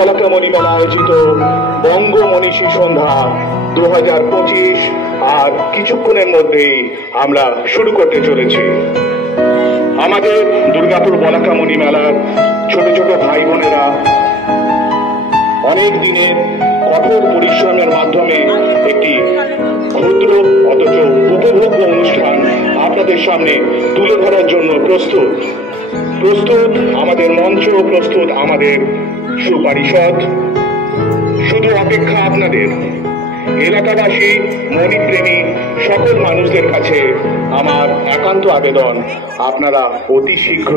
বলাকা মণিমেলা আয়োজিত বঙ্গ মনীষী সন্ধ্যা 2025 আর কিছুক্ষণের মধ্যেই আমরা শুরু করতে চলেছি। আমাদের দুর্গাপুর বলাকা মণিমেলার ছোট ছোট ভাই বোনেরা অনেক দিনের কঠোর পরিশ্রমের মাধ্যমে একটি ক্ষুদ্র অথচ উপভোগ্য অনুষ্ঠান আপনাদের সামনে তুলে ধরার জন্য প্রস্তুত আমাদের মঞ্চ, প্রস্তুত আমাদের সুপারিষদ। শুধু অপেক্ষা আপনাদের। এলাকাবাসী, মণিপ্রেমী সকল মানুষদের কাছে আমার একান্ত আবেদন, আপনারা অতি শীঘ্র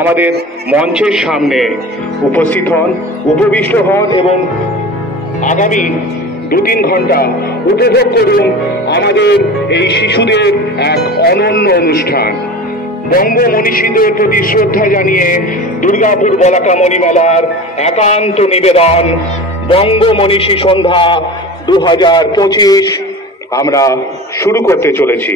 আমাদের মঞ্চের সামনে উপস্থিত হন, উপবিষ্ট হন এবং আগামী 2-3 ঘন্টা উপভোগ করুন আমাদের এই শিশুদের এক অনন্য অনুষ্ঠান। বঙ্গ মনীষীদের প্রতি শ্রদ্ধা জানিয়ে দুর্গাপুর বলাকা মণিমেলার একান্ত নিবেদন বঙ্গ মনীষী সন্ধ্যা 2025 আমরা শুরু করতে চলেছি।